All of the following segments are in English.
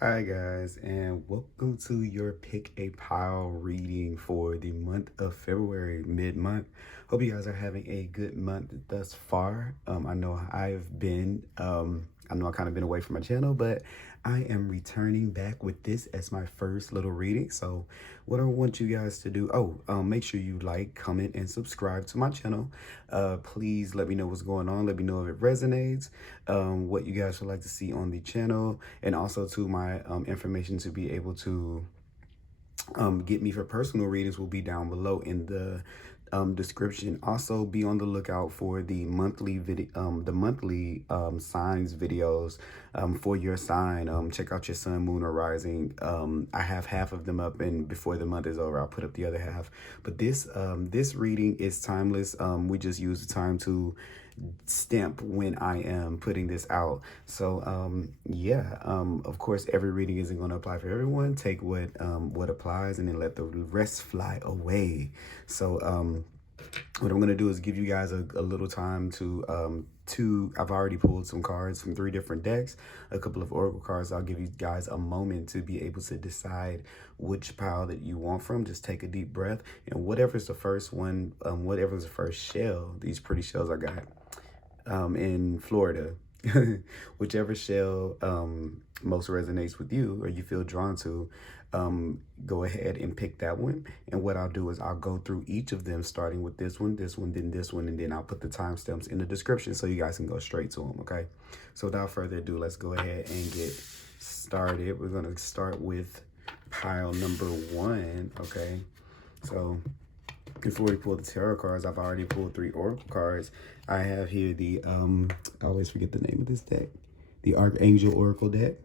Hi guys, and welcome to your pick a pile reading for the month of February, mid-month. Hope you guys are having a good month thus far. I know I know I kind of been away from my channel, but I am returning back with this as my first little reading. So what I want you guys to do, make sure you like, comment, and subscribe to my channel. Please let me know what's going on. Let me know if it resonates, what you guys would like to see on the channel, and also to my information to be able to get me for personal readings will be down below in the description. Also, be on the lookout for the monthly signs videos for your sign. Check out your sun, moon, or rising. I have half of them up, and before the month is over, I'll put up the other half. But this reading is timeless. We just use the time to stamp when I am putting this out. So of course every reading isn't going to apply for everyone. Take what applies and then let the rest fly away. So what I'm going to do is give you guys a little time to I've already pulled some cards from 3 different decks, a couple of oracle cards. I'll give you guys a moment to be able to decide which pile that you want from. Just take a deep breath, and whatever's the first one, whatever's the first shell, these pretty shells I got in Florida, whichever shell most resonates with you or you feel drawn to, go ahead and pick that one. And what I'll do is I'll go through each of them, starting with this one, then this one, and then I'll put the timestamps in the description so you guys can go straight to them, okay? So without further ado, let's go ahead and get started. We're going to start with pile number 1, okay? So before we pull the tarot cards, I've already pulled 3 oracle cards. I have here the I always forget the name of this deck, the Archangel Oracle deck.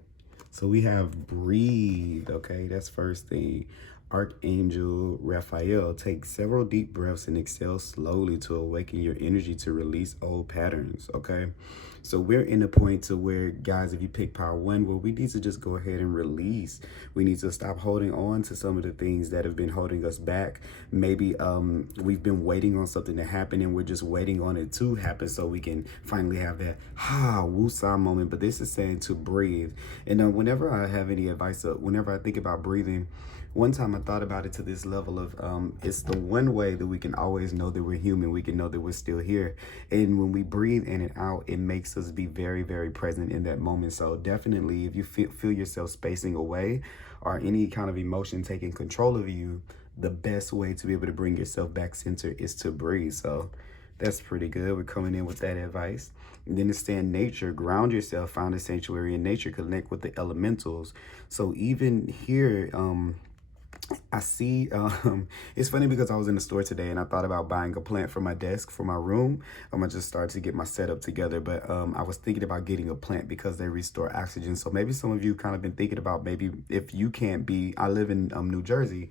So we have breathe, okay? That's first thing. Archangel Raphael, take several deep breaths and exhale slowly to awaken your energy to release old patterns, okay? So we're in a point to where, guys, if you pick pile 1, well, we need to just go ahead and release. We need to stop holding on to some of the things that have been holding us back. Maybe we've been waiting on something to happen and we're just waiting on it to happen so we can finally have that woo-saw moment. But this is saying to breathe. And whenever I have any advice, whenever I think about breathing, one time I thought about it to this level of it's the one way that we can always know that we're human. We can know that we're still here. And when we breathe in and out, it makes us be very, very present in that moment. So definitely, if you feel yourself spacing away or any kind of emotion taking control of you, the best way to be able to bring yourself back center is to breathe. So that's pretty good. We're coming in with that advice. And then to stay in nature, ground yourself, find a sanctuary in nature, connect with the elementals. So even here, I see, it's funny because I was in the store today and I thought about buying a plant for my desk, for my room. I'm gonna just start to get my setup together, but I was thinking about getting a plant because they restore oxygen. So maybe some of you kind of been thinking about, maybe if you can't be, I live in New Jersey,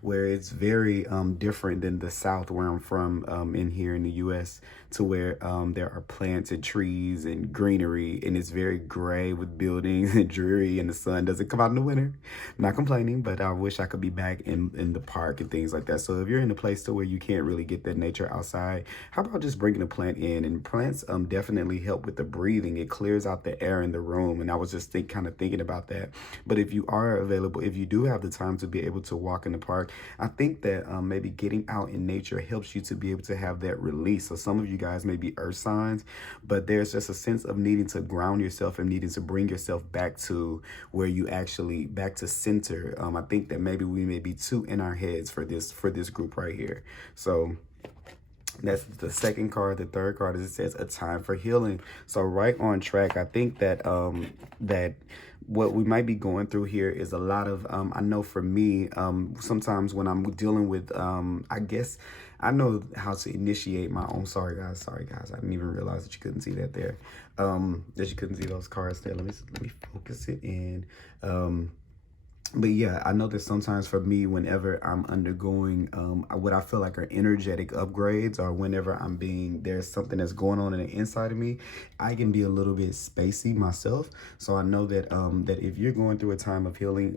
where it's very different than the South where I'm from, in here in the US, to where there are plants and trees and greenery, and it's very gray with buildings and dreary, and the sun doesn't come out in the winter. I'm not complaining, but I wish I could be back in the park and things like that. So if you're in a place to where you can't really get that nature outside, how about just bringing a plant in? And plants definitely help with the breathing. It clears out the air in the room, and I was just kind of thinking about that. But if you are available, if you do have the time to be able to walk in the park, I think that maybe getting out in nature helps you to be able to have that release. So some of you guys may be earth signs, but there's just a sense of needing to ground yourself and needing to bring yourself back to where you actually, back to center. I think that maybe we may be too in our heads for this group right here. So that's the second card. The third card is, it says a time for healing. So right on track. I think that that what we might be going through here is a lot of I know for me, sometimes when I'm dealing with I guess I know how to initiate my own, sorry guys, I didn't even realize that you couldn't see that there, that you couldn't see those cards there. Let me focus it in. But yeah, I know that sometimes for me, whenever I'm undergoing what I feel like are energetic upgrades, or whenever there's something that's going on the inside of me, I can be a little bit spacey myself. So I know that that if you're going through a time of healing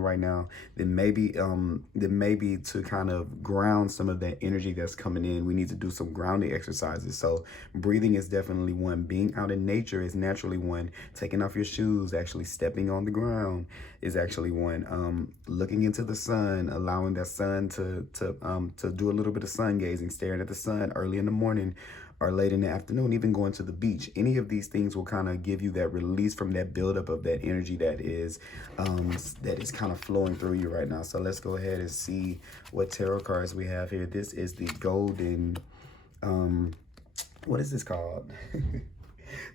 right now, then maybe to kind of ground some of that energy that's coming in, we need to do some grounding exercises. So breathing is definitely one. Being out in nature is naturally one. Taking off your shoes, actually stepping on the ground is actually one. Looking into the sun, allowing that sun to do a little bit of sun gazing, staring at the sun early in the morning or late in the afternoon, even going to the beach. Any of these things will kind of give you that release from that buildup of that energy that is kind of flowing through you right now. So let's go ahead and see what tarot cards we have here. This is the golden, what is this called?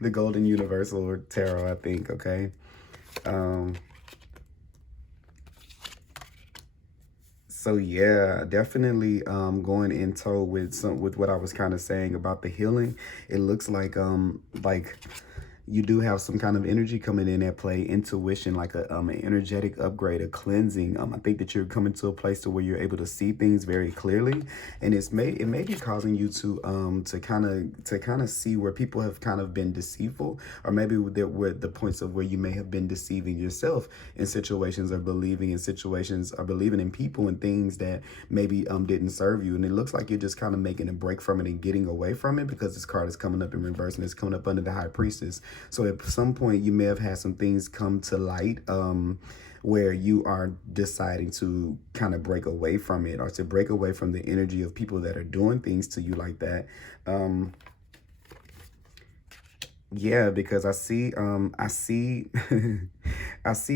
The Golden Universal Tarot, I think, okay? So yeah, definitely going in tow with what I was kind of saying about the healing. It looks like you do have some kind of energy coming in at play, intuition, like an energetic upgrade, a cleansing. I think that you're coming to a place to where you're able to see things very clearly, and it may be causing you to kind of see where people have kind of been deceitful, or maybe there were the points of where you may have been deceiving yourself in situations, or believing in people and things that maybe didn't serve you. And it looks like you're just kind of making a break from it and getting away from it, because this card is coming up in reverse and it's coming up under the High Priestess. So at some point you may have had some things come to light where you are deciding to kind of break away from it, or to break away from the energy of people that are doing things to you like that. Yeah, because I see I see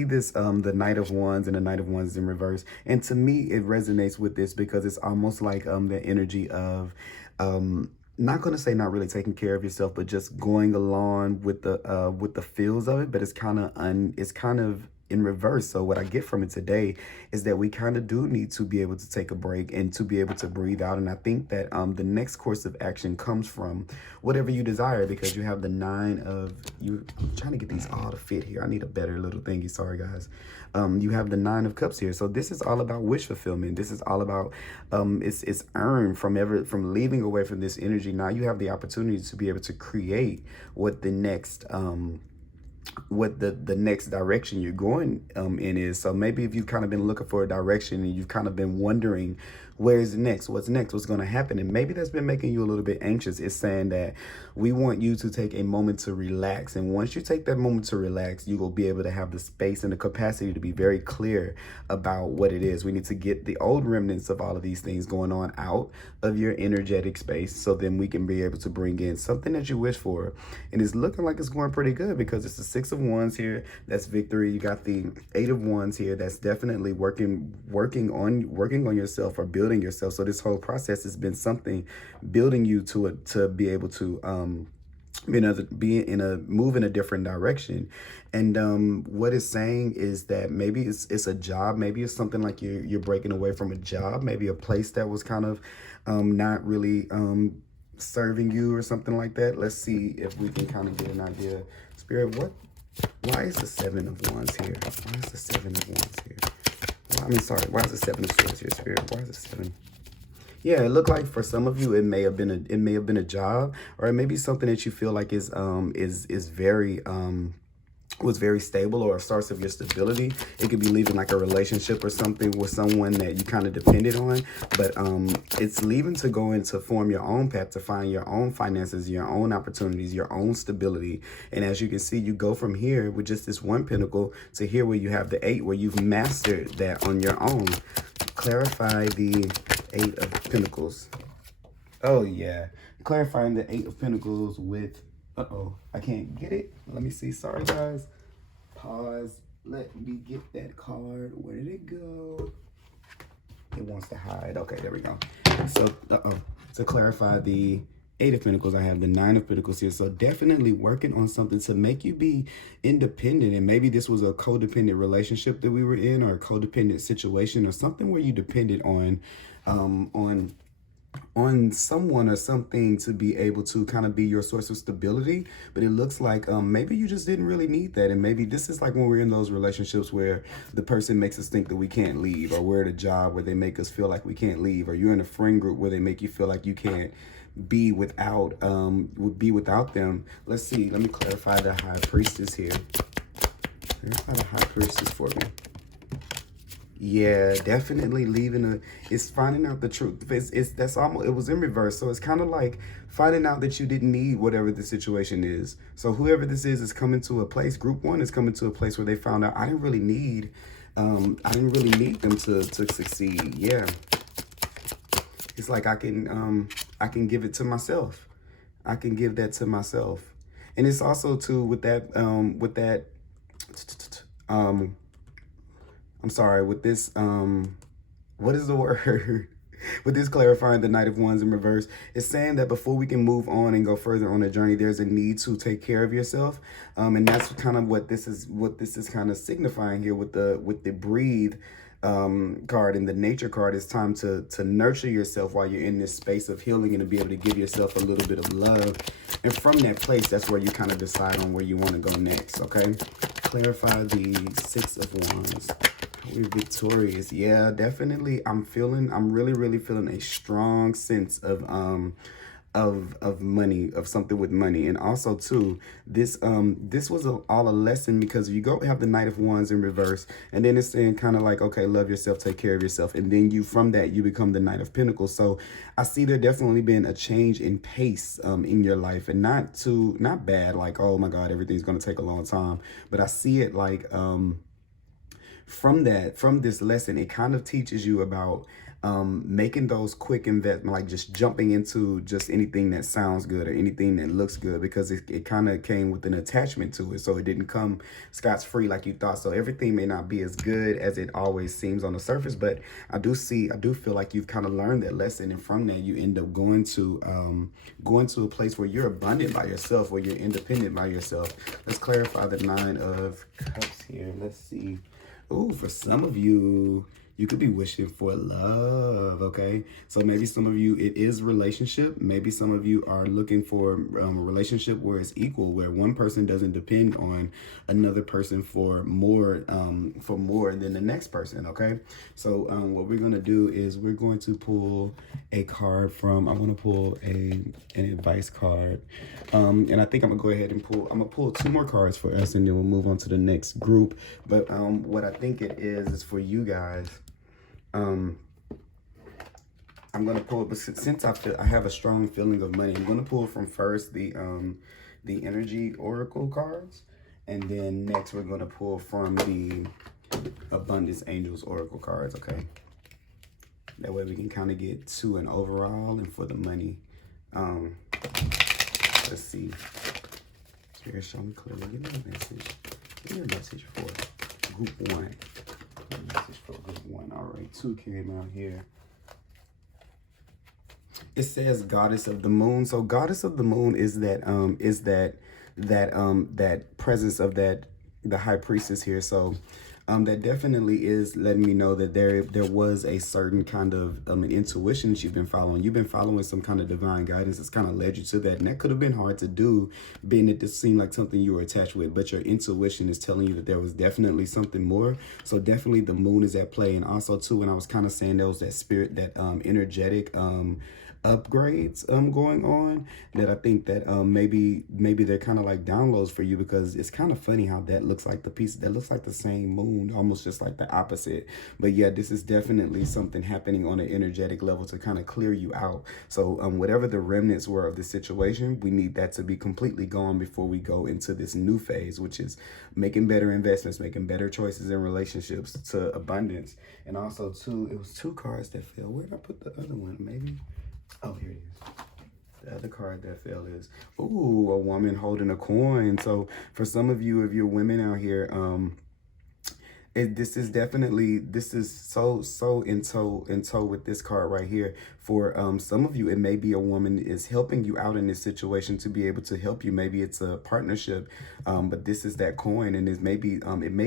this the Knight of Wands and the Knight of Wands in reverse. And to me it resonates with this, because it's almost like the energy of not going to say not really taking care of yourself, but just going along with the feels of it. But it's kind of in reverse. So what I get from it today is that we kind of do need to be able to take a break and to be able to breathe out. And I think that the next course of action comes from whatever you desire, because you have the I'm trying to get these all to fit here. I need a better little thingy. Sorry, guys. You have the Nine of Cups here. So this is all about wish fulfillment. This is all about it's earned from leaving away from this energy. Now you have the opportunity to be able to create what the next the next direction you're going in is. So maybe if you've kind of been looking for a direction and you've kind of been wondering where's next, what's going to happen, and maybe that's been making you a little bit anxious, it's saying that we want you to take a moment to relax. And once you take that moment to relax, you will be able to have the space and the capacity to be very clear about what it is. We need to get the old remnants of all of these things going on out of your energetic space, so then we can be able to bring in something that you wish for. And it's looking like it's going pretty good, because it's the Six of Wands here. That's victory. You got the Eight of Wands here. That's definitely working on yourself, or building yourself. So this whole process has been something building you to be able to move in a different direction. And what it's saying is that maybe it's a job, maybe it's something like you're breaking away from a job, maybe a place that was kind of not really serving you or something like that. Let's see if we can kind of get an idea. Spirit, why is the Seven of Wands here? Why is the Seven of Wands here? Why is the Seven of Swords here, Spirit? Why is the Seven? Yeah, it looked like for some of you it may have been a job, or it may be something that you feel like is very was very stable, or a source of your stability. It could be leaving like a relationship or something with someone that you kind of depended on, but it's leaving to go into form your own path, to find your own finances, your own opportunities, your own stability. And as you can see, you go from here with just this one pentacle to here where you have the Eight, where you've mastered that on your own. Clarify the Eight of Pentacles. Oh yeah, clarifying the Eight of Pentacles with I can't get it. Let me see. Sorry, guys. Pause. Let me get that card. Where did it go? It wants to hide. Okay, there we go. So, to clarify the Eight of Pentacles, I have the Nine of Pentacles here. So definitely working on something to make you be independent. And maybe this was a codependent relationship that we were in, or a codependent situation, or something where you depended on on someone or something to be able to kind of be your source of stability. But it looks like maybe you just didn't really need that. And maybe this is like when we're in those relationships where the person makes us think that we can't leave, or we're at a job where they make us feel like we can't leave, or you're in a friend group where they make you feel like you can't be without them. Let's see, let me clarify the high priestess here. Clarify the high priestess for me. Yeah, definitely it's finding out the truth. That's almost, it was in reverse. So it's kind of like finding out that you didn't need whatever the situation is. So whoever this is coming to a place, group one is coming to a place where they found out I didn't really need them to succeed. Yeah. It's like I can give it to myself. I can give that to myself. And it's also too with that I'm sorry, with this, what is the word? With this clarifying the Knight of Wands in reverse, it's saying that before we can move on and go further on a journey, there's a need to take care of yourself. And that's kind of what this is kind of signifying here with the breathe card and the nature card. Is time to nurture yourself while you're in this space of healing, and to be able to give yourself a little bit of love. And from that place, that's where you kind of decide on where you want to go next, okay? Clarify the Six of Wands. We're victorious. Yeah, definitely. I'm really, really feeling a strong sense of money, of something with money. And also too, this was all a lesson, because you go have the Knight of Wands in reverse, and then it's saying kind of like, okay, love yourself, take care of yourself, and then from that you become the Knight of Pentacles. So I see there definitely been a change in pace in your life, and not bad, like, oh my God, everything's going to take a long time, but I see it like from this lesson, it kind of teaches you about making those quick investments, like just jumping into just anything that sounds good or anything that looks good, because it kind of came with an attachment to it. So it didn't come scotch-free like you thought. So everything may not be as good as it always seems on the surface, but I do feel like you've kind of learned that lesson, and from that you end up going to a place where you're abundant by yourself, where you're independent by yourself. Let's clarify the Nine of Cups here. Let's see. Ooh, for some of you, you could be wishing for love, okay? So maybe some of you, it is relationship. Maybe some of you are looking for a relationship where it's equal, where one person doesn't depend on another person for more than the next person, okay? So what we're going to do is we're going to pull a card from, I want to pull an advice card. And I think I'm going to go ahead and I'm going to pull 2 more cards for us, and then we'll move on to the next group. But what I think it is for you guys. I'm gonna pull, but since I have a strong feeling of money, I'm gonna pull from first the energy oracle cards, and then next we're gonna pull from the abundance angels oracle cards. Okay, that way we can kind of get to an overall and for the money. Let's see. Here, show me clearly. Give me a message. Give me a message for group 1. Message for group 1. All right, 2 came out here. It says Goddess of the Moon. So Goddess of the Moon is that that presence of the High Priestess here. So that definitely is letting me know that there was a certain kind of intuition that you've been following. You've been following some kind of divine guidance that's kind of led you to that. And that could have been hard to do, being that this seemed like something you were attached with. But your intuition is telling you that there was definitely something more. So definitely the moon is at play. And also too, when I was kind of saying there was that spirit, that energetic upgrades going on, that I think that maybe they're kind of like downloads for you, because it's kind of funny how that looks like the piece that looks like the same moon, almost just like the opposite. But yeah, this is definitely something happening on an energetic level to kind of clear you out. So whatever the remnants were of the situation, we need that to be completely gone before we go into this new phase, which is making better investments, making better choices in relationships to abundance. And also too, it was 2 cards that fell. Where did I put the other one? Maybe. Oh, here it is. The other card that fell is, ooh, a woman holding a coin. So for some of you, if you're women out here, this is so in tow with this card right here. For some of you, it may be a woman is helping you out in this situation to be able to help you. Maybe it's a partnership, but this is that coin, and it may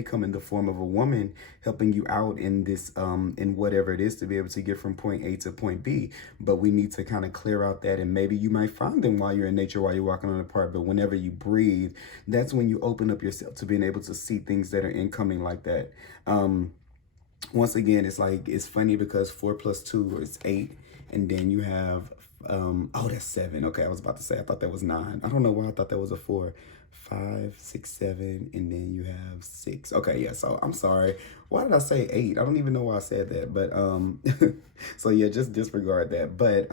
come in the form of a woman helping you out in this in whatever it is to be able to get from point A to point B. But we need to kind of clear out that, and maybe you might find them while you're in nature, while you're walking on the park. But whenever you breathe, that's when you open up yourself to being able to see things that are incoming like that. Once again, it's funny because 4 plus 2 is 8. And then you have, oh, that's 7. Okay, I was about to say, I thought that was 9. I don't know why I thought that was a 4. 5, 6, 7, and then you have 6. Okay, yeah, so I'm sorry. Why did I say 8? I don't even know why I said that, but, so yeah, just disregard that. But,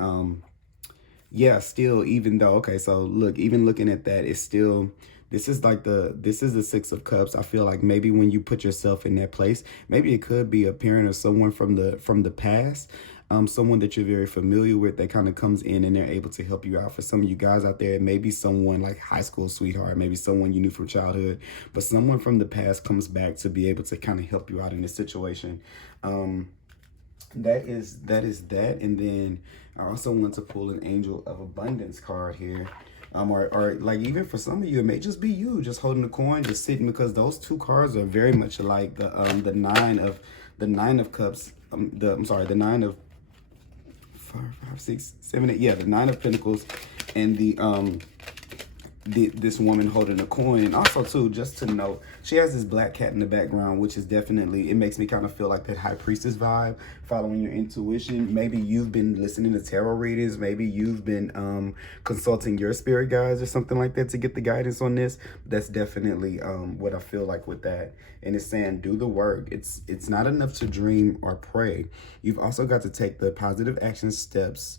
yeah, still, even though, okay, so look, even looking at that, it's still, this is the 6 of Cups. I feel like maybe when you put yourself in that place, maybe it could be a parent or someone from the past, someone that you're very familiar with that kind of comes in and they're able to help you out. For some of you guys out there, maybe someone like high school sweetheart, maybe someone you knew from childhood, but someone from the past comes back to be able to kind of help you out in this situation. That is that. And then I also want to pull an Angel of Abundance card here. Or like even for some of you, it may just be you just holding the coin, just sitting, because those two cards are very much alike. The nine of cups. The 9 of 5, 6, 7, 8. Yeah, the 9 of Pentacles, and this woman holding a coin. And also too, just to note, she has this black cat in the background, which is definitely, it makes me kind of feel like that high priestess vibe, following your intuition. Maybe you've been listening to tarot readings, maybe you've been consulting your spirit guides or something like that to get the guidance on this. That's definitely what I feel like with that. And it's saying do the work. It's not enough to dream or pray. You've also got to take the positive action steps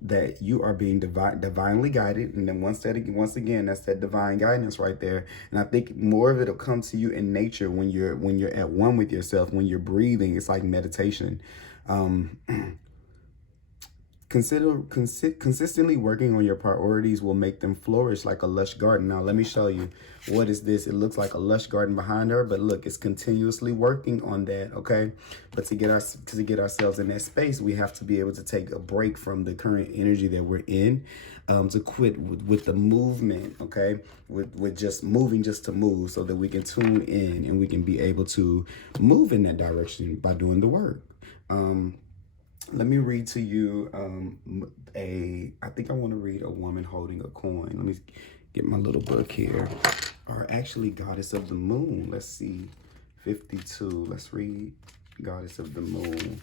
that you are being divinely guided. And then once again, that's that divine guidance right there. And I think more of it will come to you in nature when you're at one with yourself, when you're breathing. It's like meditation. Consistently working on your priorities will make them flourish like a lush garden. Now, let me show you. What is this? It looks like a lush garden behind her, but look, it's continuously working on that, okay? But to get ourselves in that space, we have to be able to take a break from the current energy that we're in, to quit with the movement, okay? With just moving just to move, so that we can tune in and we can be able to move in that direction by doing the work. Let me read to you I think I want to read a woman holding a coin. Let me get my little book here. Or actually, Goddess of the Moon. Let's see. 52. Let's read Goddess of the Moon.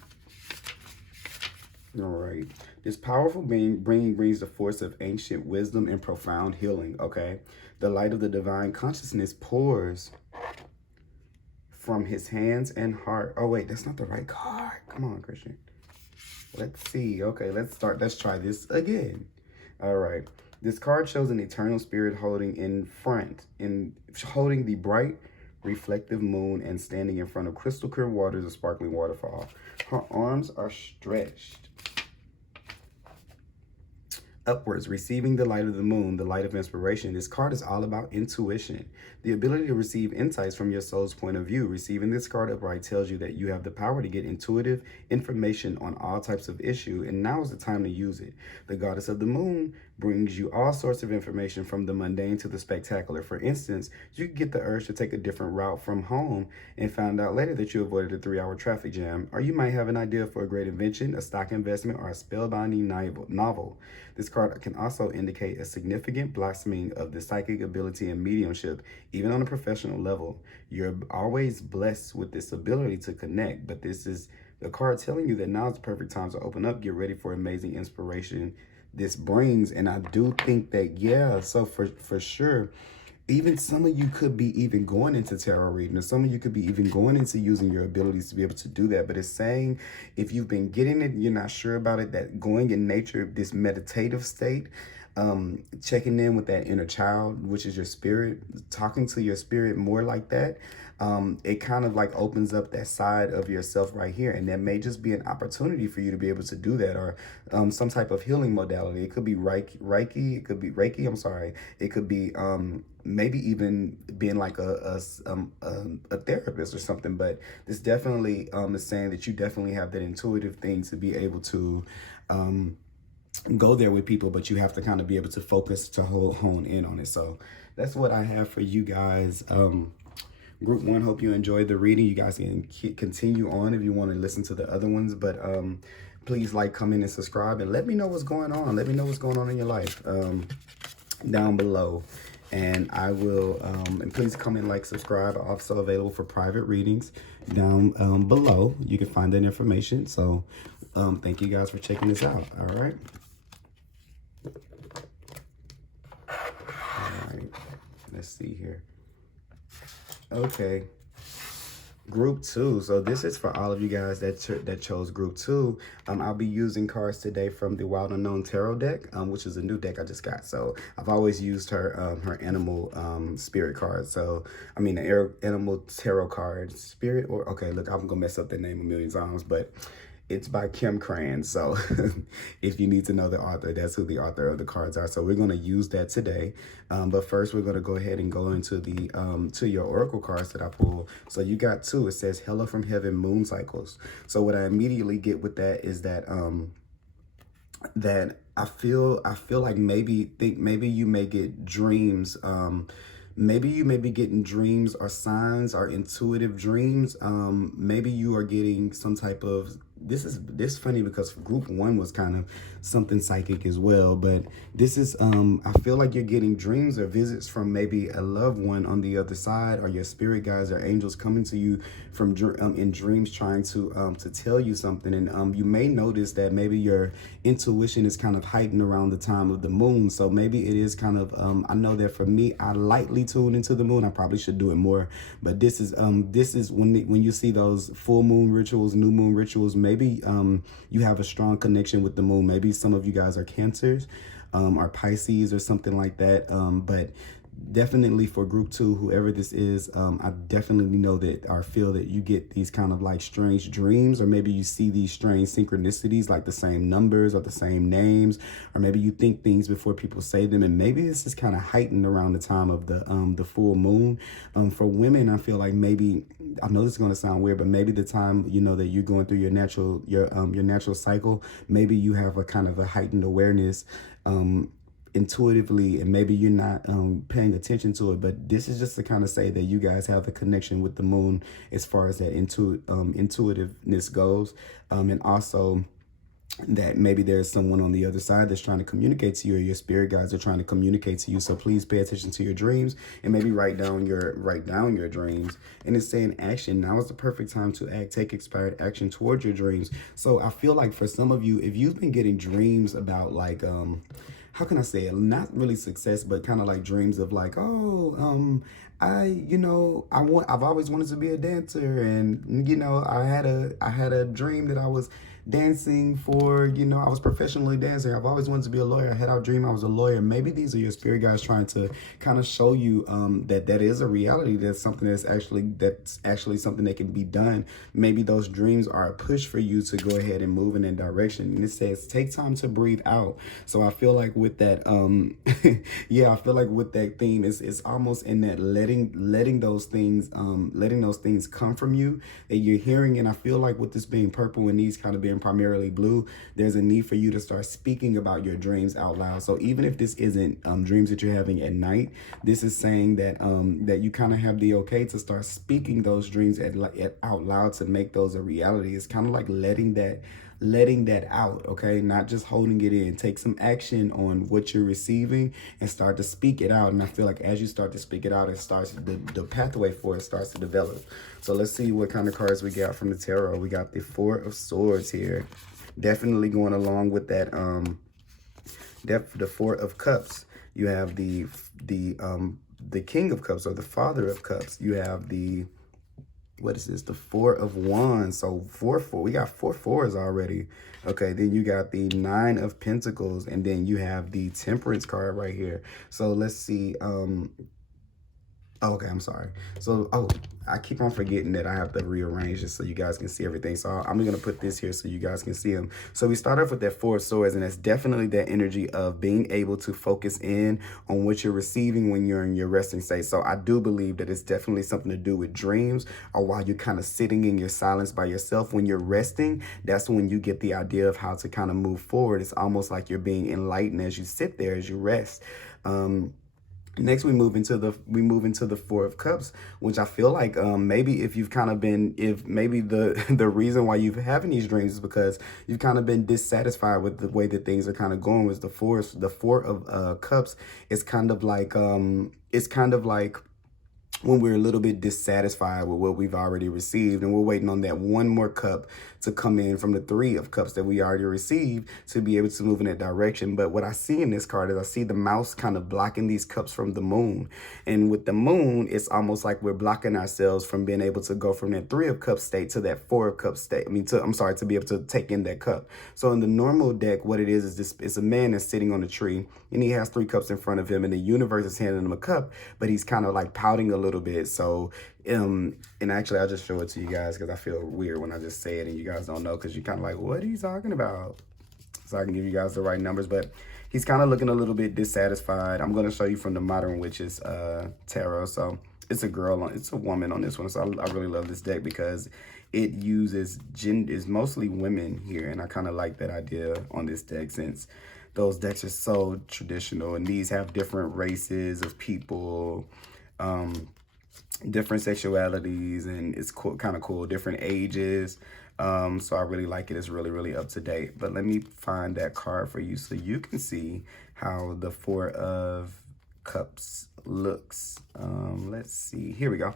All right. This powerful being brings the force of ancient wisdom and profound healing, okay? The light of the divine consciousness pours from his hands and heart. Oh, wait, that's not the right card. Come on, Christian. Let's see. Okay, let's try this again. All right. This card shows an eternal spirit holding the bright, reflective moon and standing in front of crystal clear waters of sparkling waterfall. Her arms are stretched upwards, receiving the light of the moon, the light of inspiration. This card is all about intuition, the ability to receive insights from your soul's point of view. Receiving this card upright tells you that you have the power to get intuitive information on all types of issue, and now is the time to use it. The Goddess of the Moon brings you all sorts of information, from the mundane to the spectacular. For instance, you could get the urge to take a different route from home and find out later that you avoided a 3-hour traffic jam. Or you might have an idea for a great invention, a stock investment, or a spellbinding novel. This card can also indicate a significant blossoming of the psychic ability and mediumship, even on a professional level. You're always blessed with this ability to connect, but this is the card telling you that now is the perfect time to open up. Get ready for amazing inspiration this brings. And I do think that, yeah, so for sure, even some of you could be even going into tarot reading, or some of you could be even going into using your abilities to be able to do that. But it's saying, if you've been getting it, you're not sure about it, that going in nature, this meditative state, checking in with that inner child, which is your spirit, talking to your spirit more like that, it kind of like opens up that side of yourself right here. And there may just be an opportunity for you to be able to do that, or some type of healing modality. It could be Reiki. It could be Reiki. I'm sorry. It could be maybe even being like a therapist or something. But this definitely is saying that you definitely have that intuitive thing to be able to go there with people, but you have to kind of be able to focus to hone in on it. So that's what I have for you guys. Group 1, hope you enjoyed the reading. You guys can continue on if you want to listen to the other ones, but please like, comment, and subscribe, and let me know what's going on. Let me know what's going on in your life down below. And I will, and please comment, like, subscribe. Also available for private readings down below. You can find that information. So thank you guys for checking this out. All right. All right. Let's see here. Okay, group 2. So this is for all of you guys that chose group 2. I'll be using cards today from the Wild Unknown Tarot deck, which is a new deck I just got. So I've always used her animal spirit card. So I mean the animal tarot card spirit, or okay, look, I'm gonna mess up the name a million times, but it's by Kim Cran. So if you need to know the author, that's who the author of the cards are. So we're going to use that today. But first, we're going to go ahead and go into the to your oracle cards that I pulled. So you got 2. It says Hello from Heaven, Moon Cycles. So what I immediately get with that is that that I feel like maybe you may get dreams. Maybe you may be getting dreams or signs or intuitive dreams. Maybe you are getting some type of, this is funny because group 1 was kind of something psychic as well, but this is I feel like you're getting dreams or visits from maybe a loved one on the other side, or your spirit guides or angels coming to you from in dreams trying to tell you something. And you may notice that maybe your intuition is kind of heightened around the time of the moon. So maybe it is kind of I know that for me, I lightly tune into the moon. I probably should do it more, but this is when you see those full moon rituals, new moon rituals, maybe you have a strong connection with the moon. Maybe some of you guys are Cancers or Pisces or something like that, but definitely for group 2, whoever this is, I definitely know that, or feel that you get these kind of like strange dreams, or maybe you see these strange synchronicities, like the same numbers or the same names, or maybe you think things before people say them. And maybe this is kind of heightened around the time of the full moon. For women, I feel like maybe, I know this is going to sound weird, but maybe the time, you know, that you're going through your natural cycle, maybe you have a kind of a heightened awareness intuitively, and maybe you're not paying attention to it. But this is just to kind of say that you guys have a connection with the moon as far as that intuitiveness goes, and also that maybe there's someone on the other side that's trying to communicate to you, or your spirit guides are trying to communicate to you. So please pay attention to your dreams, and maybe write down your dreams. And it's saying action. Now is the perfect time to act. Take inspired action towards your dreams. So I feel like for some of you, if you've been getting dreams about like how can I say it? Not really success, but kind of like dreams of like, oh, I've always wanted to be a dancer, and you know, I had a dream that I was dancing for, you know, I was professionally dancing. I've always wanted to be a lawyer. I had a dream I was a lawyer. Maybe these are your spirit guides trying to kind of show you that is a reality. That's something that's actually something that can be done. Maybe those dreams are a push for you to go ahead and move in that direction. And it says take time to breathe out. So I feel like with that yeah, I feel like with that theme, it's almost in that letting those things come from you that you're hearing. And I feel like with this being purple and these kind of being primarily blue, there's a need for you to start speaking about your dreams out loud. So even if this isn't dreams that you're having at night, this is saying that that you kind of have the okay to start speaking those dreams out loud to make those a reality. It's kind of like letting that out, okay? Not just holding it in. Take some action on what you're receiving and start to speak it out. And I feel like as you start to speak it out, it starts, the pathway for it starts to develop. So let's see what kind of cards we got from the tarot. We got the 4 of Swords here. Definitely going along with that, the 4 of Cups. You have the King of Cups, or the Father of Cups. You have the, what is this? The 4 of Wands. So 4. We got 4 fours already. Okay, then you got the 9 of Pentacles, and then you have the Temperance card right here. So let's see. Oh, okay, I'm sorry. So, I keep on forgetting that I have to rearrange this so you guys can see everything. So I'm going to put this here so you guys can see them. So we start off with that Four of Swords, and that's definitely that energy of being able to focus in on what you're receiving when you're in your resting state. So I do believe that it's definitely something to do with dreams, or while you're kind of sitting in your silence by yourself. When you're resting, that's when you get the idea of how to kind of move forward. It's almost like you're being enlightened as you sit there, as you rest. Next, we move into the Four of Cups, which I feel like maybe if you've kind of been, if maybe the the reason why you've having these dreams is because you've kind of been dissatisfied with the way that things are kind of going. Was the Four of Cups is kind of like it's kind of like when we're a little bit dissatisfied with what we've already received, and we're waiting on that one more cup to come in from the Three of Cups that we already received to be able to move in that direction. But what I see in this card is I see the mouse kind of blocking these cups from the moon. And with the moon, it's almost like we're blocking ourselves from being able to go from that Three of Cups state to that Four of Cups state. To be able to take in that cup. So in the normal deck, what it is this, it's a man that's sitting on a tree, and he has three cups in front of him, and the universe is handing him a cup, but he's kind of like pouting a little bit. So and actually I'll just show it to you guys because I feel weird when I just say it and you guys don't know, because you're kind of like, what are you talking about? So I can give you guys the right numbers, but he's kind of looking a little bit dissatisfied. I'm going to show you from the Modern Witches tarot. So it's a woman on this one. So I really love this deck because it uses is mostly women here, and I kind of like that idea on this deck, since those decks are so traditional, and these have different races of people, different sexualities, and it's cool, kind of cool, different ages. So I really like it. It's really, really up to date. But let me find that card for you so you can see how the Four of Cups looks. Let's see. Here we go.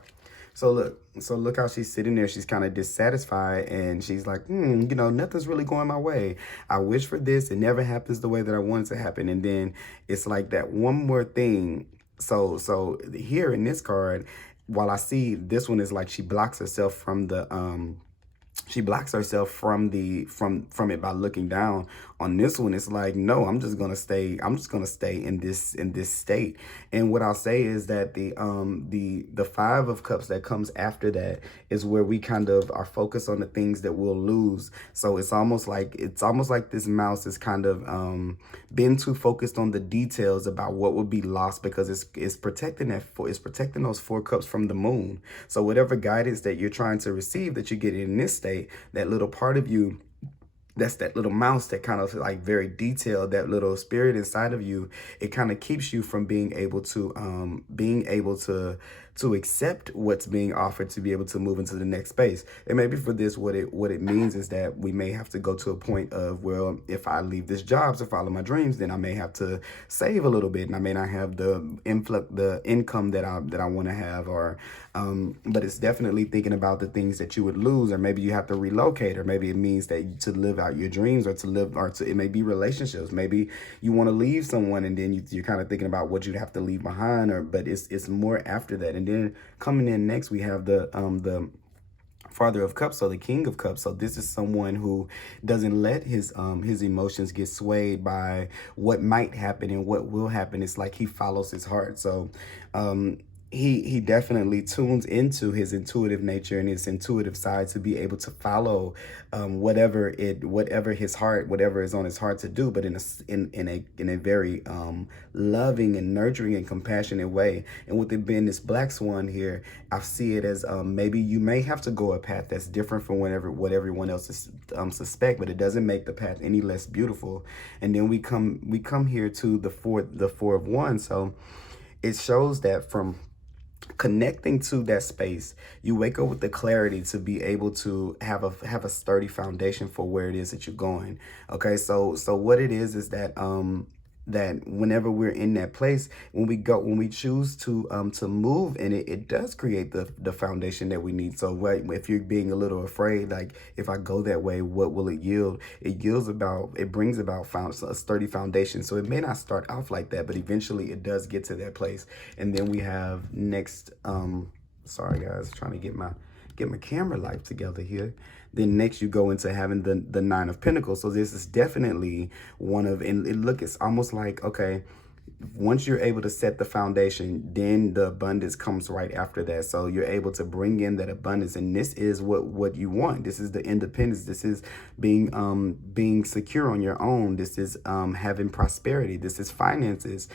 So look how she's sitting there. She's kind of dissatisfied, and she's like, nothing's really going my way. I wish for this. It never happens the way that I want it to happen. And then it's like that one more thing. So here in this card, while I see this one is like she blocks herself from the from it by looking down. On this one, it's like, no, I'm just gonna stay in this state. And what I'll say is that the Five of Cups that comes after that is where we kind of are focused on the things that we'll lose. So it's almost like this mouse is kind of been too focused on the details about what will be lost, because it's protecting those Four Cups from the moon. So whatever guidance that you're trying to receive, that you get in this state, that little part of you, that's that little mouse that kind of like very detailed, that little spirit inside of you, it kind of keeps you from being able to accept what's being offered, to be able to move into the next space. And maybe for this, what it means is that we may have to go to a point of, well, if I leave this job to follow my dreams, then I may have to save a little bit, and I may not have the income that I want to have, or but it's definitely thinking about the things that you would lose, or maybe you have to relocate, or maybe it means that to live out your dreams, or it may be relationships. Maybe you want to leave someone, and then you're kind of thinking about what you'd have to leave behind, but it's more after that. And then coming in next, we have the Father of Cups, so the King of Cups. So this is someone who doesn't let his emotions get swayed by what might happen and what will happen. It's like he follows his heart. So he definitely tunes into his intuitive nature and his intuitive side to be able to follow whatever is on his heart to do, but in a very loving and nurturing and compassionate way. And with it being this black swan here, I see it as maybe you may have to go a path that's different from what everyone else is, suspect, but it doesn't make the path any less beautiful. And then we come here to the Four of Wands. So it shows that from connecting to that space, you wake up with the clarity to be able to have a sturdy foundation for where it is that you're going. Okay, so what it is that that whenever we're in that place, when we choose to move in it, it does create the foundation that we need. So if you're being a little afraid, like, if I go that way, what will it yield? It brings about a sturdy foundation. So it may not start off like that, but eventually it does get to that place. And then we have next, sorry guys, trying to get my camera life together here. Then next you go into having the Nine of Pentacles. So this is definitely one of, and it's almost like, okay, once you're able to set the foundation, then the abundance comes right after that. So you're able to bring in that abundance, and this is what you want. This is the independence. This is being secure on your own. This is having prosperity. This is finances.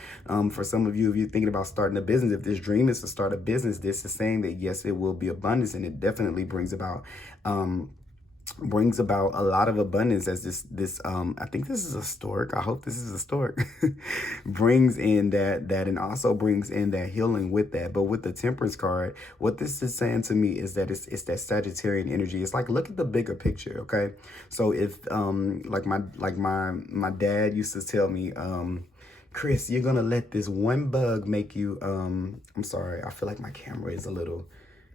For some of you, if you're thinking about starting a business, if this dream is to start a business, this is saying that yes, it will be abundance, and it definitely brings about a lot of abundance, as this I think this is a stork. I hope this is a stork. Brings in that, and also brings in that healing with that. But with the Temperance card, what this is saying to me is that it's that Sagittarian energy. It's like, look at the bigger picture, okay? So if like my dad used to tell me, Chris, you're gonna let this one bug make you I'm sorry, I feel like my camera is a little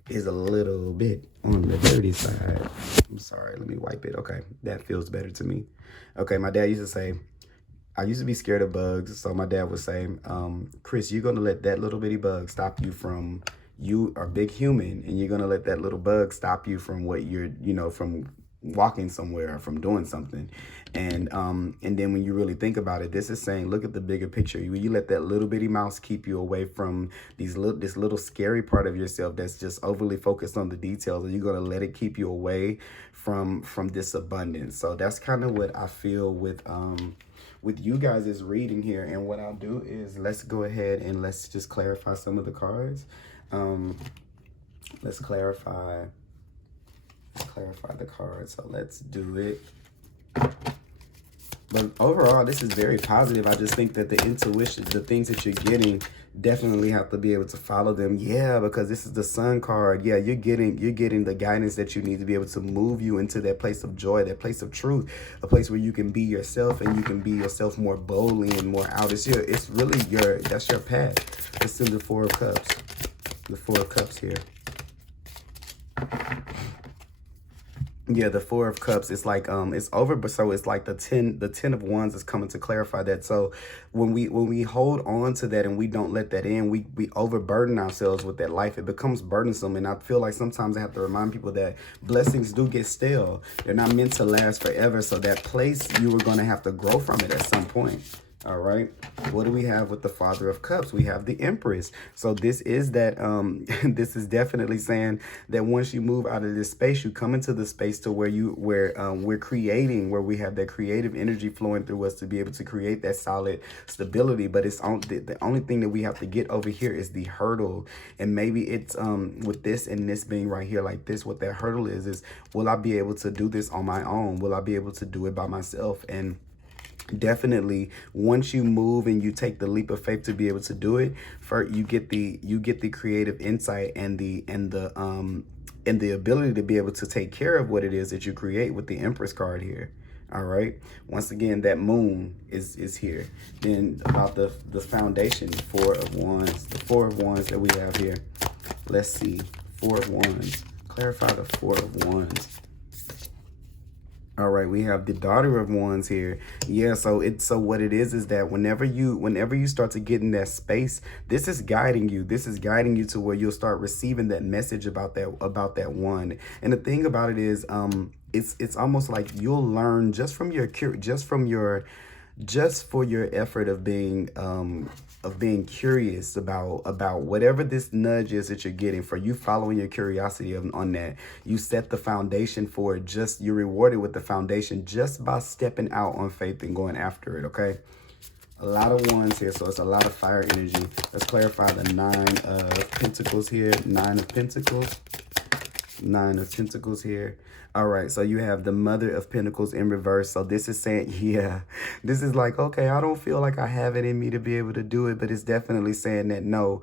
bit on the dirty side. I'm sorry, let me wipe it. Okay, that feels better to me. Okay, my dad used to say, I used to be scared of bugs, so my dad would say, Chris, you're gonna let that little bitty bug stop you from, you are a big human, and you're gonna let that little bug stop you from what you're, from walking somewhere or from doing something. And then when you really think about it, this is saying, look at the bigger picture. You let that little bitty mouse keep you away from this little scary part of yourself that's just overly focused on the details, and you're going to let it keep you away from this abundance. So that's kind of what I feel with you guys' reading here. And what I'll do is, let's go ahead and let's just clarify some of the cards. Let's clarify the cards. So let's do it. But overall, this is very positive. I just think that the intuition, the things that you're getting, definitely have to be able to follow them. Yeah, because this is the Sun card. Yeah, you're getting the guidance that you need to be able to move you into that place of joy, that place of truth, a place where you can be yourself, and you can be yourself more boldly and more out. It's really that's your path. Let's do the Four of Cups. The Four of Cups here. Yeah, the Four of Cups, it's like it's over, but so it's like the 10 of Wands is coming to clarify that. So when we hold on to that and we don't let that in, we overburden ourselves with that life. It becomes burdensome, and I feel like sometimes I have to remind people that blessings do get stale. They're not meant to last forever. So that place, you were going to have to grow from it at some point. All right, what do we have with the Father of Cups? We have the Empress. So this is that, this is definitely saying that once you move out of this space, you come into the space to where we're creating, where we have that creative energy flowing through us to be able to create that solid stability. But it's the only thing that we have to get over here is the hurdle. And maybe it's with this and this being right here like this, what that hurdle is will I be able to do this on my own? Will I be able to do it by myself? And definitely, once you move and you take the leap of faith to be able to do it, you get the creative insight and the ability to be able to take care of what it is that you create with the Empress card here. All right, once again, that moon is here. Then about the foundation, Four of Wands, the Four of Wands that we have here. Let's see, Four of Wands. Clarify the Four of Wands. All right, we have the Daughter of Wands here. Yeah, so what it is that whenever you start to get in that space, this is guiding you. This is guiding you to where you'll start receiving that message about that one. And the thing about it is, it's almost like you'll learn just for your effort of being curious about whatever this nudge is that you're getting, for you following your curiosity on that. You set the foundation for it. You're rewarded with the foundation just by stepping out on faith and going after it. Okay, a lot of Wands here, so it's a lot of fire energy. Let's clarify the Nine of Pentacles here. Nine of Pentacles. Nine of Pentacles here. All right, so you have the Mother of Pentacles in reverse. So this is saying, yeah, this is like, okay, I don't feel like I have it in me to be able to do it, but it's definitely saying that no,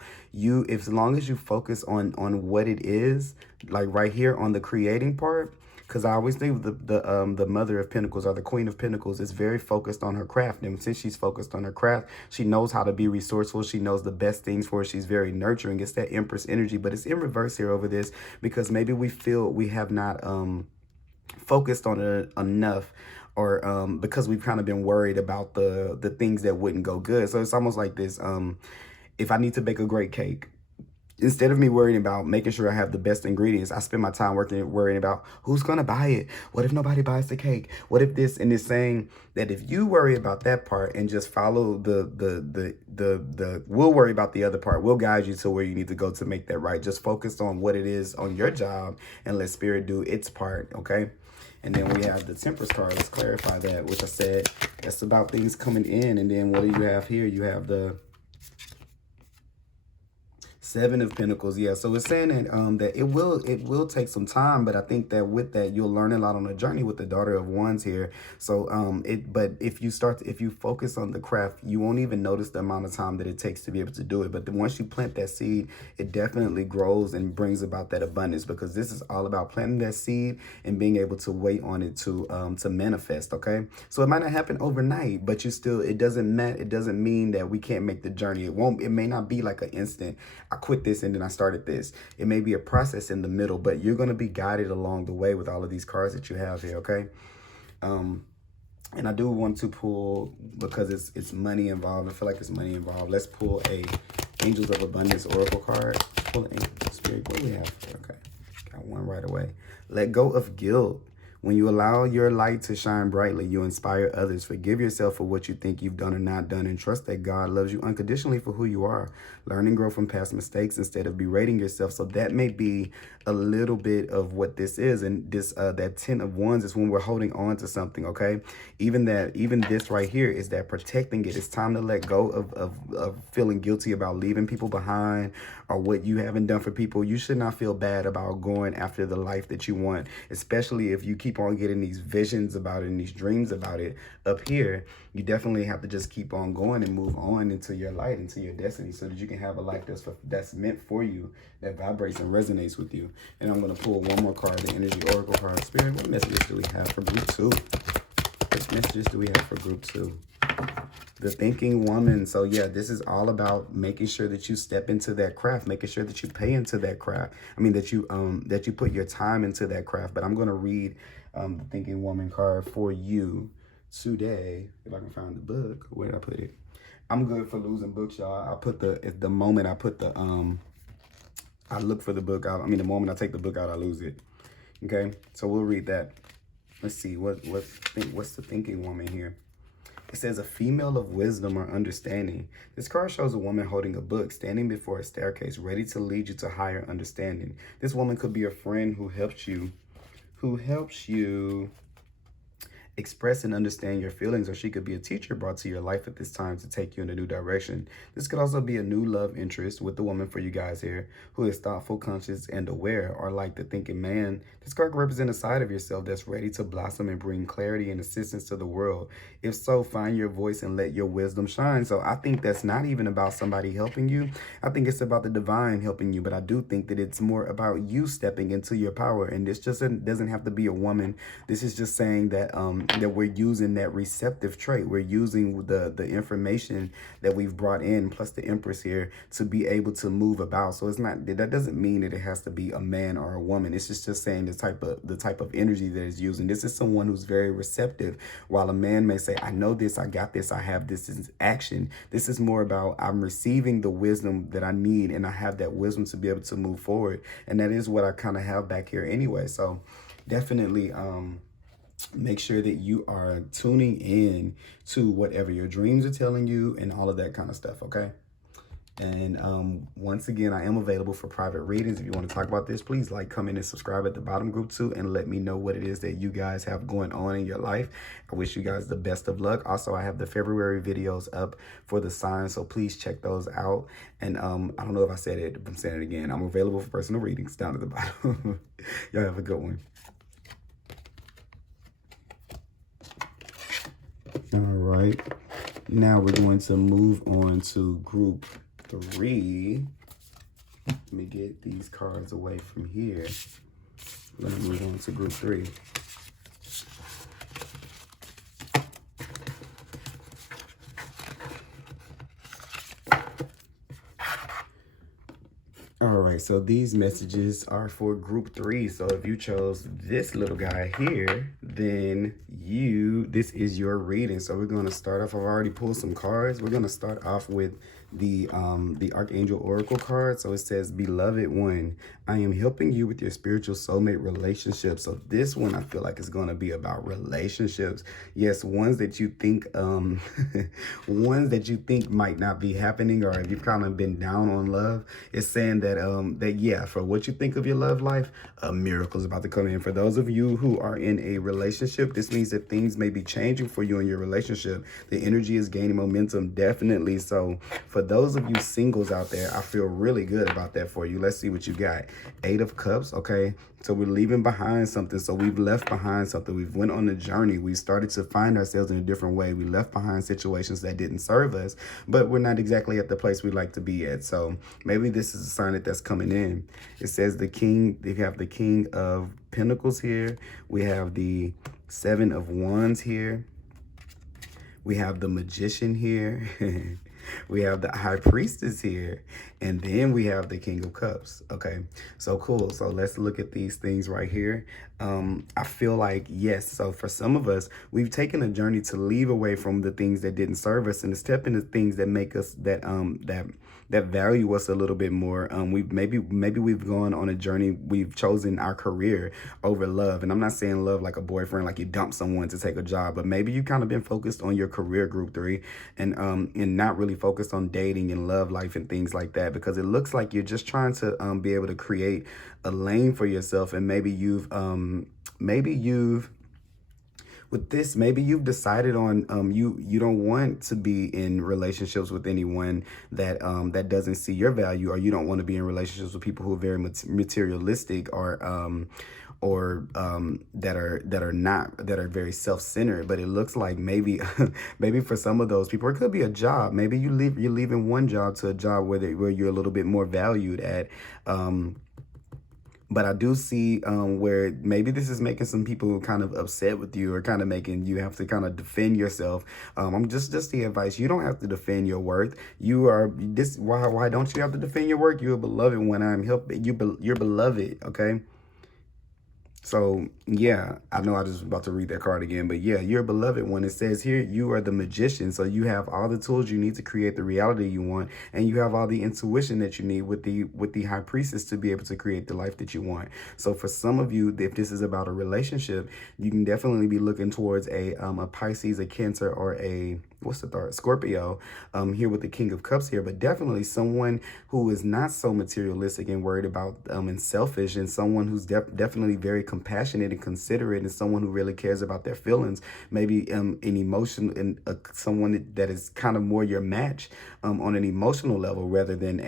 as long as you focus on what it is, like right here on the creating part, because I always think the Mother of Pentacles, or the Queen of Pentacles, is very focused on her craft. And since she's focused on her craft, she knows how to be resourceful. She knows the best things for her. She's very nurturing. It's that Empress energy, but it's in reverse here over this, because maybe we feel we have not focused on it enough, or because we've kind of been worried about the things that wouldn't go good. So it's almost like this, if I need to bake a great cake, instead of me worrying about making sure I have the best ingredients, I spend my time worrying about who's gonna buy it. What if nobody buys the cake? What if this? And it's saying that if you worry about that part and just follow we'll worry about the other part. We'll guide you to where you need to go to make that right. Just focus on what it is on your job and let spirit do its part, okay? And then we have the Temperance card. Let's clarify that, which I said that's about things coming in. And then what do you have here? You have the Seven of Pentacles. Yeah, so it's saying that that it will take some time, but I think that with that you'll learn a lot on the journey with the Daughter of Wands here. So but if you focus on the craft, you won't even notice the amount of time that it takes to be able to do it. But once you plant that seed, it definitely grows and brings about that abundance, because this is all about planting that seed and being able to wait on it to manifest. Okay, so it might not happen overnight, but it doesn't mean that we can't make the journey. It may not be like an instant, I quit this and then I started this. It may be a process in the middle, but you're going to be guided along the way with all of these cards that you have here, okay? And I do want to pull, because it's money involved. I feel like it's money involved. Let's pull a Angels of Abundance Oracle card. Pull an Spirit. What do we have here? Okay, got one right away. Let go of guilt. When you allow your light to shine brightly, you inspire others. Forgive yourself for what you think you've done or not done, and trust that God loves you unconditionally for who you are. Learn and grow from past mistakes instead of berating yourself. So that may be a little bit of what this is. And this that 10 of Wands is when we're holding on to something, okay? Even this right here is that protecting it. It's time to let go of feeling guilty about leaving people behind or what you haven't done for people. You should not feel bad about going after the life that you want, especially if you keep on getting these visions about it and these dreams about it up here. You definitely have to just keep on going and move on into your light, into your destiny, so that you can have a life that's meant for you, that vibrates and resonates with you. And I'm going to pull one more card, the Energy Oracle card. Spirit, what messages do we have for group 2? What messages do we have for group 2? The Thinking Woman. So yeah, this is all about making sure that you step into that craft, making sure that you pay into that craft. I mean, that you put your time into that craft. But I'm going to read the Thinking Woman card for you today. If I can find the book. Where did I put it? I'm good for losing books, y'all. I put the moment I put the I look for the book out. I mean, the moment I take the book out, I lose it. Okay, so we'll read that. Let's see what's the Thinking Woman here. It says, a female of wisdom or understanding. This card shows a woman holding a book, standing before a staircase, ready to lead you to higher understanding. This woman could be a friend who helps you express and understand your feelings, or she could be a teacher brought to your life at this time to take you in a new direction. This could also be a new love interest with the woman for you guys here, who is thoughtful, conscious, and aware, or like the thinking man. This card could represent a side of yourself that's ready to blossom and bring clarity and assistance to the world. If so, find your voice and let your wisdom shine. So I think that's not even about somebody helping you. I think it's about the divine helping you, but I do think that it's more about you stepping into your power. And this just doesn't have to be a woman. This is just saying that that we're using that receptive trait. We're using the information that we've brought in, plus the Empress here, to be able to move about. So it's not, that doesn't mean that it has to be a man or a woman. It's just saying the type of energy that is using. This is someone who's very receptive, while a man may say, I know this, I got this, I have this is action. This is more about, I'm receiving the wisdom that I need, and I have that wisdom to be able to move forward. And that is what I kind of have back here anyway. So definitely make sure that you are tuning in to whatever your dreams are telling you and all of that kind of stuff, okay? And once again, I am available for private readings. If you want to talk about this, please like, comment, and subscribe at the bottom, group 2, and let me know what it is that you guys have going on in your life. I wish you guys the best of luck. Also, I have the February videos up for the signs, so please check those out. And I don't know if I said it, but I'm saying it again. I'm available for personal readings down at the bottom. Y'all have a good one. All right, now we're going to move on to group 3. Let me get these cards away from here. We're going to move on to group 3. All right, so these messages are for group 3. So if you chose this little guy here, then this is your reading. So we're going to start off, I've already pulled some cards. We're going to start off with the Archangel Oracle card. So it says, beloved one, I am helping you with your spiritual soulmate relationship. So this one I feel like is going to be about relationships. Yes, ones that you think ones that you think might not be happening, or if you've kind of been down on love. It's saying that that yeah, for what you think of your love life, a miracle is about to come in. For those of you who are in a relationship, this means that things may be changing for you in your relationship. The energy is gaining momentum, definitely. So for those of you singles out there, I feel really good about that for you. Let's see what you got. 8 of Cups, okay? So we're leaving behind something. So we've left behind something. We've went on a journey. We started to find ourselves in a different way. We left behind situations that didn't serve us, but we're not exactly at the place we'd like to be at. So maybe this is a sign that that's coming in. It says the king, they have the King of Pentacles here. We have the 7 of Wands here. We have the Magician here. We have the High Priestess here. And then we have the King of Cups. Okay, so cool. So let's look at these things right here. I feel like, yes, so for some of us, we've taken a journey to leave away from the things that didn't serve us and to step into things that make us, that value us a little bit more. Maybe we've gone on a journey. We've chosen our career over love. And I'm not saying love like a boyfriend, like you dump someone to take a job, but maybe you kind of been focused on your career, group 3, and not really focused on dating and love life and things like that, because it looks like you're just trying to be able to create a lane for yourself. And maybe you've with this, maybe you've decided on you don't want to be in relationships with anyone that that doesn't see your value, or you don't want to be in relationships with people who are very materialistic, or that are very self-centered. But it looks like maybe maybe for some of those people, it could be a job. Maybe you're leaving one job to a job where you're a little bit more valued at. But I do see where maybe this is making some people kind of upset with you, or kind of making you have to kind of defend yourself. I'm just the advice. You don't have to defend your worth. You are this. Why don't you have to defend your worth? You're a beloved one. I'm helping you. You're beloved. Okay. So, yeah, I know I just was about to read that card again, but yeah, you're a beloved one. It says here, you are the magician. So you have all the tools you need to create the reality you want, and you have all the intuition that you need with the High Priestess to be able to create the life that you want. So for some of you, if this is about a relationship, you can definitely be looking towards a Pisces, a Cancer, or a, what's the third? Scorpio, here with the King of Cups here, but definitely someone who is not so materialistic and worried about and selfish, and someone who's definitely very compassionate and considerate, and someone who really cares about their feelings. Maybe an emotion, and someone that is kind of more your match on an emotional level rather than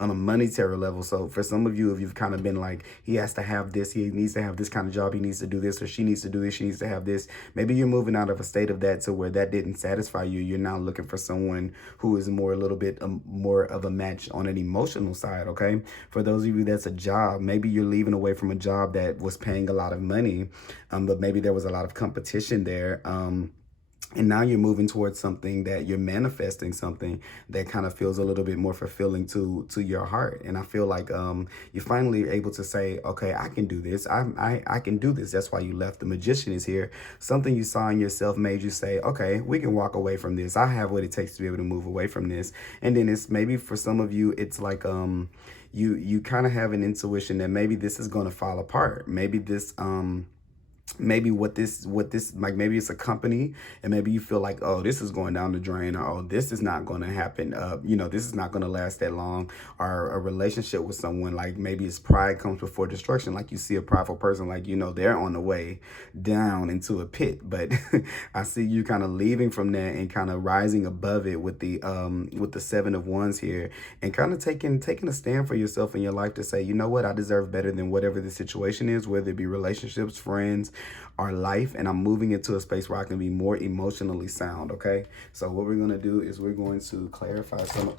on a monetary level. So for some of you, if you've kind of been like, he has to have this, he needs to have this kind of job, he needs to do this, or she needs to do this, she needs to have this. Maybe you're moving out of a state of that to where that didn't satisfy you. You're now looking for someone who is more, a little bit more of a match on an emotional side. Okay. For those of you that's a job, maybe you're leaving away from a job that was paying a lot of money, but maybe there was a lot of competition there. And now you're moving towards something that you're manifesting, something that kind of feels a little bit more fulfilling to your heart. And I feel like you're finally able to say, okay, I can do this. I can do this. That's why you left. The Magician is here. Something you saw in yourself made you say, okay, we can walk away from this. I have what it takes to be able to move away from this. And then it's maybe for some of you, it's like you kind of have an intuition that maybe this is going to fall apart. Maybe this maybe what this like, maybe it's a company, and maybe you feel like, oh, this is going down the drain, or oh, this is not going to happen, this is not going to last that long. Or a relationship with someone, like maybe it's pride comes before destruction. Like you see a prideful person, like they're on the way down into a pit, but I see you kind of leaving from that and kind of rising above it with the 7 of Wands here, and kind of taking a stand for yourself in your life to say, you know what, I deserve better than whatever the situation is, whether it be relationships, friends, our life, and I'm moving into a space where I can be more emotionally sound. Okay, so what we're going to do is we're going to clarify some.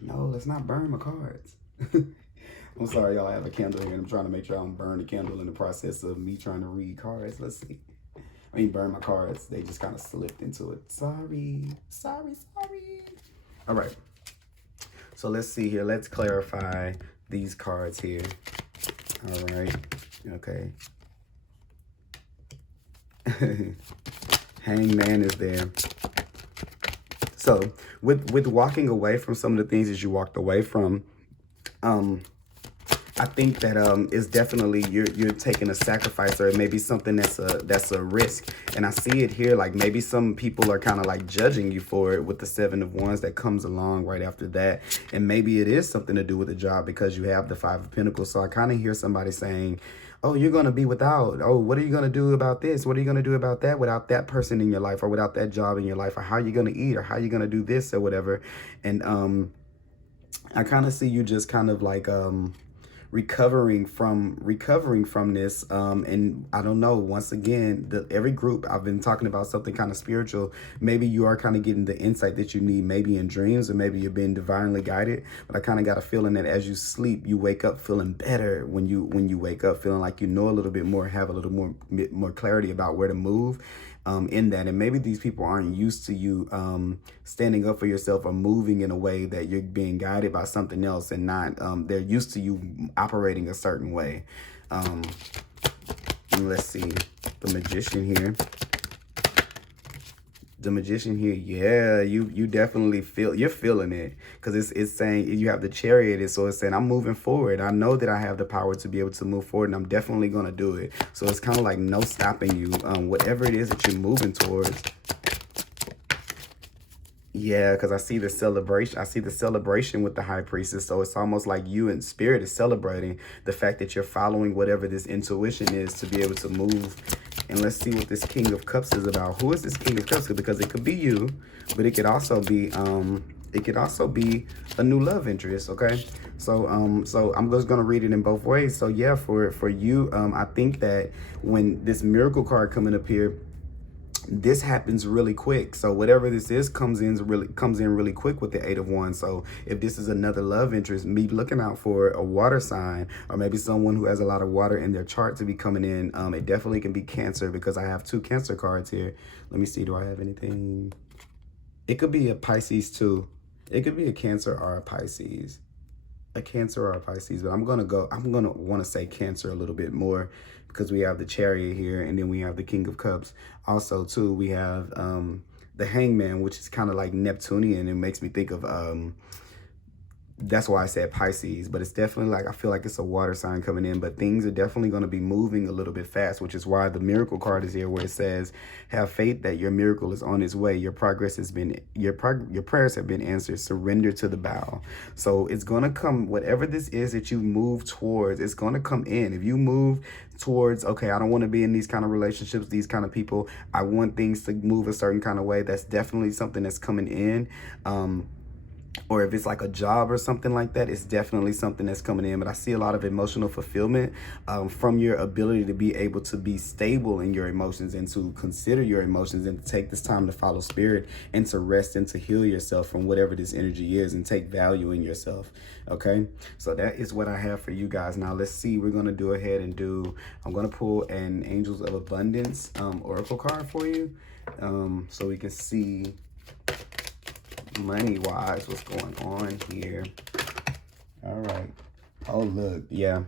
No, let's not burn my cards. I'm sorry, y'all. I have a candle here, and I'm trying to make sure I don't burn the candle in the process of me trying to read cards. Let's see. I mean, burn my cards. They just kind of slipped into it. Sorry. All right, so let's see here. Let's clarify these cards here. All right, okay. Hangman is there. So with walking away from some of the things that you walked away from, I think that it's definitely you're taking a sacrifice, or maybe something that's a risk. And I see it here, like maybe some people are kind of like judging you for it with the 7 of Wands that comes along right after that. And maybe it is something to do with the job because you have the 5 of Pentacles. So I kind of hear somebody saying, oh, you're going to be without. Oh, what are you going to do about this? What are you going to do about that without that person in your life, or without that job in your life, or how are you going to eat, or how are you going to do this or whatever. And I kind of see you just kind of like recovering from this, and I don't know, once again, every group I've been talking about something kind of spiritual. Maybe you are kind of getting the insight that you need, maybe in dreams, or maybe you're being divinely guided. But I kind of got a feeling that as you sleep, you wake up feeling better. When you wake up feeling like you know a little bit more, have a little more clarity about where to move in that. And maybe these people aren't used to you standing up for yourself or moving in a way that you're being guided by something else, and not they're used to you operating a certain way. Let's see, the Magician here. The Magician here, yeah, you definitely you're feeling it, because it's saying you have the Chariot, so it's saying I'm moving forward. I know that I have the power to be able to move forward, and I'm definitely gonna do it. So it's kind of like no stopping you, whatever it is that you're moving towards. Yeah, because I see the celebration. I see the celebration with the High Priestess. So it's almost like you in spirit is celebrating the fact that you're following whatever this intuition is to be able to move. And let's see what this King of Cups is about. Who is this King of Cups? Because it could be you, but it could also be a new love interest. Okay, so so I'm just gonna read it in both ways. So yeah, for you, I think that when this Miracle card coming up here, this happens really quick. So whatever this is comes in really quick with the 8 of Wands. So if this is another love interest, me looking out for a water sign, or maybe someone who has a lot of water in their chart to be coming in. It definitely can be Cancer, because I have 2 Cancer cards here. Let me see, do I have anything? It could be a Pisces too. It could be a Cancer or a Pisces. A Cancer or a Pisces, but I'm gonna want to say Cancer a little bit more, because we have the Chariot here, and then we have the King of Cups. Also too, we have the Hangman, which is kind of like Neptunian. It makes me think of that's why I said Pisces, but it's definitely like, I feel like it's a water sign coming in, but things are definitely going to be moving a little bit fast, which is why the Miracle card is here, where it says, have faith that your miracle is on its way. Your progress has been, your prayers have been answered. Surrender to the bow. So it's going to come, whatever this is that you move towards, it's going to come in. If you move towards, okay, I don't want to be in these kind of relationships, these kind of people, I want things to move a certain kind of way, that's definitely something that's coming in. Or if it's like a job or something like that, it's definitely something that's coming in. But I see a lot of emotional fulfillment from your ability to be able to be stable in your emotions, and to consider your emotions, and to take this time to follow spirit, and to rest, and to heal yourself from whatever this energy is, and take value in yourself. Okay, so that is what I have for you guys. Now let's see, we're going to go ahead and I'm going to pull an Angels of Abundance Oracle card for you, so we can see money wise what's going on here. All right, oh look, yeah,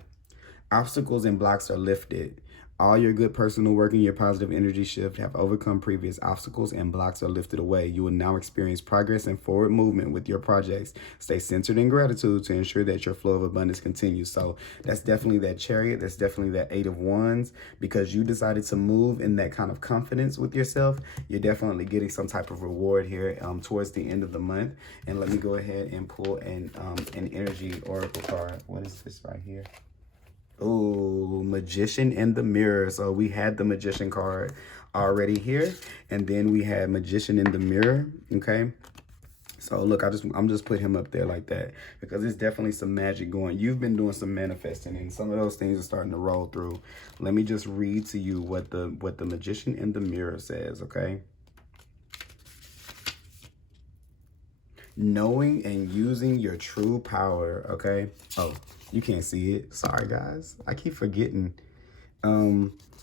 obstacles and blocks are lifted. All your good personal work and your positive energy shift have overcome previous obstacles, and blocks are lifted away. You will now experience progress and forward movement with your projects. Stay centered in gratitude to ensure that your flow of abundance continues. So that's definitely that Chariot. That's definitely that 8 of Wands, because you decided to move in that kind of confidence with yourself. You're definitely getting some type of reward here towards the end of the month. And let me go ahead and pull an energy oracle card. What is this right here? Oh, Magician in the Mirror. So we had the Magician card already here, and then we had Magician in the Mirror. Okay, so look, I'm just put him up there like that, because there's definitely some magic going. You've been doing some manifesting, and some of those things are starting to roll through. Let me just read to you what the Magician in the Mirror says. Okay, knowing and using your true power. Okay, oh, you can't see it. Sorry, guys. I keep forgetting.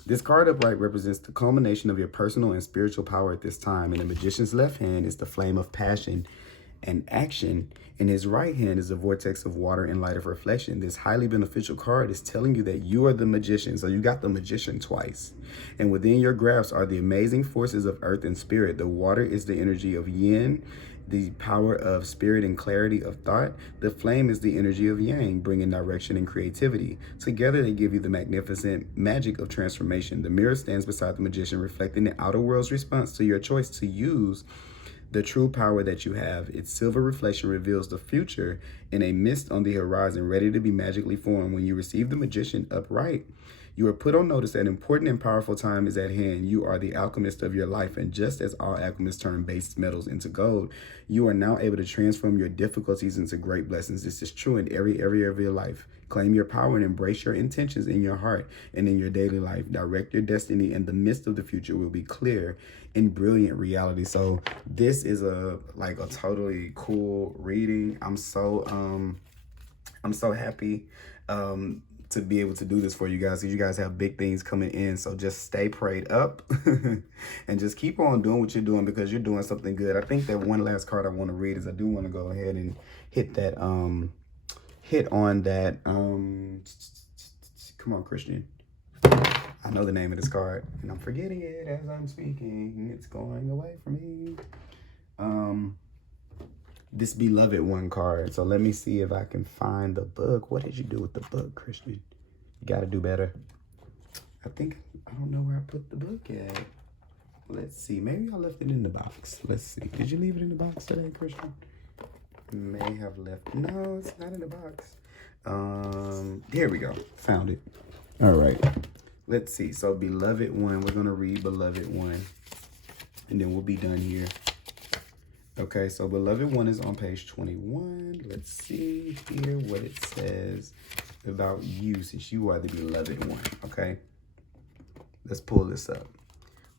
This card upright represents the culmination of your personal and spiritual power at this time. In the Magician's left hand is the flame of passion and action. In his right hand is a vortex of water and light of reflection. This highly beneficial card is telling you that you are the Magician. So you got the Magician twice. And within your grasp are the amazing forces of earth and spirit. The water is the energy of yin, the power of spirit and clarity of thought. The flame is the energy of yang, bringing direction and creativity. Together, they give you the magnificent magic of transformation. The mirror stands beside the magician, reflecting the outer world's response to your choice to use the true power that you have. Its silver reflection reveals the future in a mist on the horizon, ready to be magically formed. When you receive the magician upright, you are put on notice that important and powerful time is at hand. You are the alchemist of your life, and just as all alchemists turn base metals into gold, you are now able to transform your difficulties into great blessings. This is true in every area of your life. Claim your power and embrace your intentions in your heart and in your daily life. Direct your destiny, and the mist of the future will be clear in brilliant reality. So this is a totally cool reading. I'm so happy to be able to do this for you guys, because you guys have big things coming in. So just stay prayed up and just keep on doing what you're doing, because you're doing something good. I think that one last card I want to read is, I do want to go ahead and hit that hit on that come on, Christian. I know the name of this card and I'm forgetting it as I'm speaking. It's going away from me. This beloved one card. So let me see if I can find the book. What did you do with the book, Christian? You got to do better. I don't know where I put the book at. Let's see. Maybe I left it in the box. Let's see. Did you leave it in the box today, Christian? May have left. No, it's not in the box. Here we go. Found it. All right. Let's see. So beloved one. We're going to read beloved one, and then we'll be done here. Okay, so beloved one is on page 21. Let's see here what it says about you, since you are the beloved one. Okay, let's pull this up.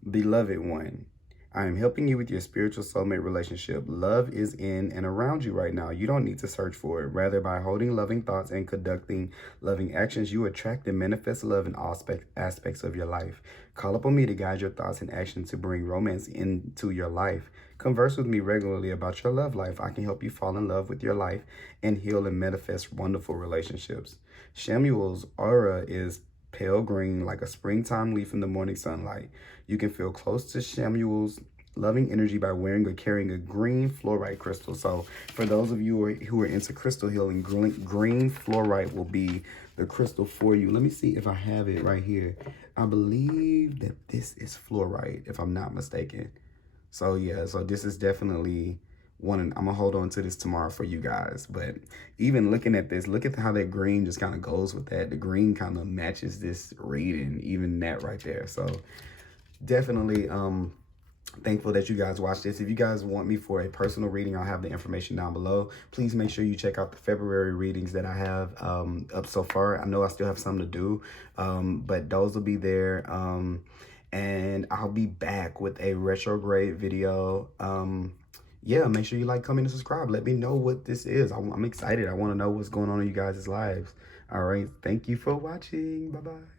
Beloved one, I am helping you with your spiritual soulmate relationship. Love is in and around you right now. You don't need to search for it. Rather, by holding loving thoughts and conducting loving actions, you attract and manifest love in all aspects of your life. Call upon me to guide your thoughts and actions to bring romance into your life. Converse with me regularly about your love life. I can help you fall in love with your life and heal and manifest wonderful relationships. Samuel's aura is pale green, like a springtime leaf in the morning sunlight. You can feel close to Samuel's loving energy by wearing or carrying a green fluorite crystal. So for those of you who are into crystal healing, green fluorite will be the crystal for you. Let me see if I have it right here. I believe that this is fluorite, if I'm not mistaken. So yeah, so this is definitely one. I'm gonna hold on to this tomorrow for you guys. But even looking at this, look at how that green just kind of goes with that. The green kind of matches this reading, even that right there. So definitely thankful that you guys watched this. If you guys want me for a personal reading, I'll have the information down below. Please make sure you check out the February readings that I have up so far. I know I still have some to do, but those will be there. And I'll be back with a retrograde video. Yeah, make sure you like, comment, and subscribe. Let me know what this is. I'm excited. I want to know what's going on in you guys' lives. All right. Thank you for watching. Bye-bye.